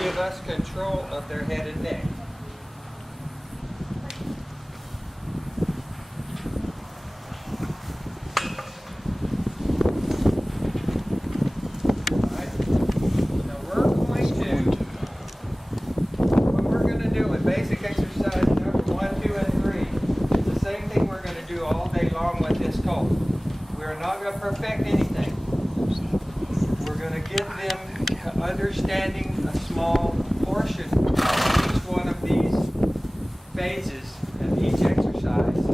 give us control of their head and neck. Basic exercise number 1, 2, and 3. It's the same thing we're going to do all day long with this colt. We're not going to perfect anything. We're going to get them understanding a small portion of each one of these phases of each exercise.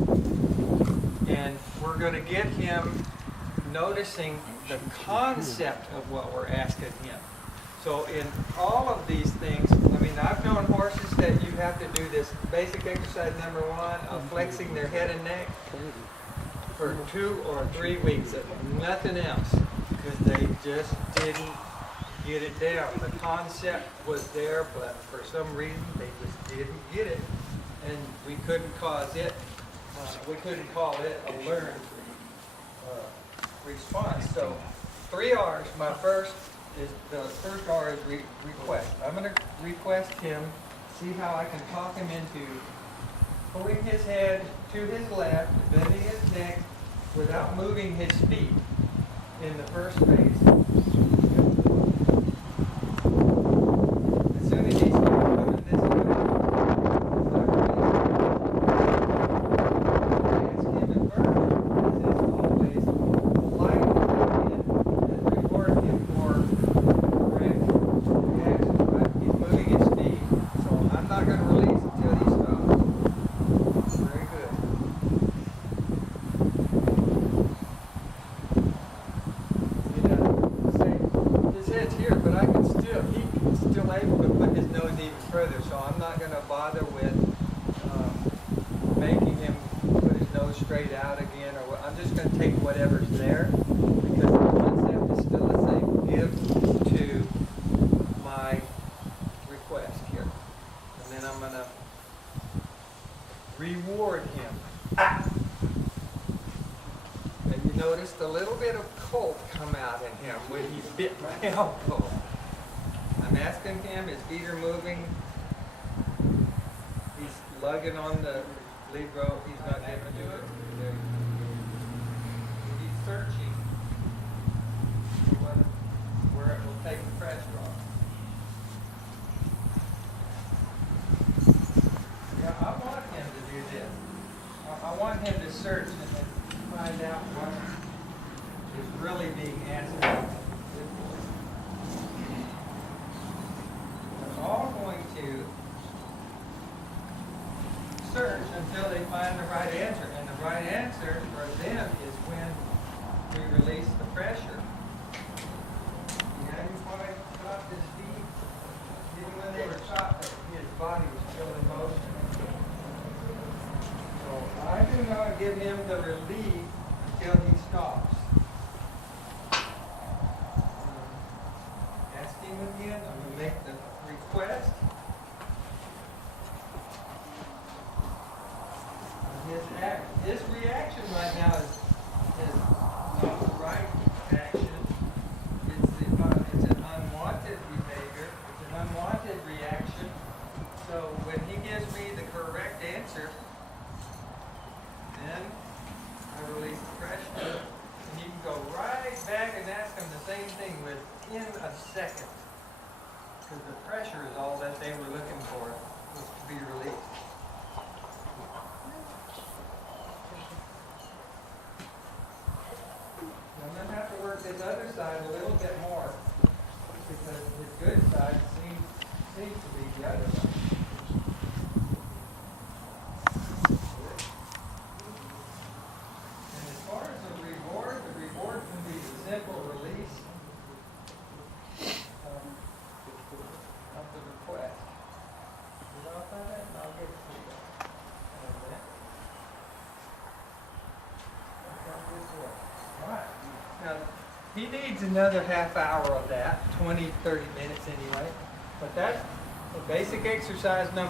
And we're going to get him noticing the concept of what we're asking him. So in all of these things, I mean, I've known horses that you have to do this basic exercise number 1 of flexing their head and neck for 2 or 3 weeks, nothing else, because they just didn't get it down. The concept was there, but for some reason they just didn't get it, and we couldn't cause it. We couldn't call it a learned response. So 3 R's. The first R is request. I'm going to request him, see how I can talk him into pulling his head to his left, bending his neck without moving his feet in the first phase. As soon as he starts moving this way, ask him at first, as always, politely and reward him for further, so I'm not going to bother with making him put his nose straight out again, or I'm just going to take whatever's there, because the concept is still the same. Give to my request here, and then I'm going to reward him. And you noticed a little bit of colt come out in him when he bit my elbow. I'm asking him, his feet are moving. He's lugging on the lead rope. He's not going to do it. He's searching for where it will take the pressure off. Yeah, I want him to do this. I want him to search and then find out what is really being asked of him. All going to search until they find the right answer. And the right answer for them is when we release the pressure. And when I chopped his feet, even when they were chopped, his body was still in motion. So I do not give him the relief until he stops. Ask him again. I'm going to make the request. His reaction right now is not the right action. It's an unwanted behavior. It's an unwanted reaction. So when he gives me the correct answer, then I release the pressure. And you can go right back and ask him the same thing within a second. Because the pressure is all that they were looking for, was to be released. I'm going to have to work this other side a little bit more, because his good side seems to be the other side. And as far as the reward can be the simple release of the request. Did I find that? I'll give it to you. Alright. Now, he needs another half hour of that, 20, 30 minutes anyway. But that's the basic exercise number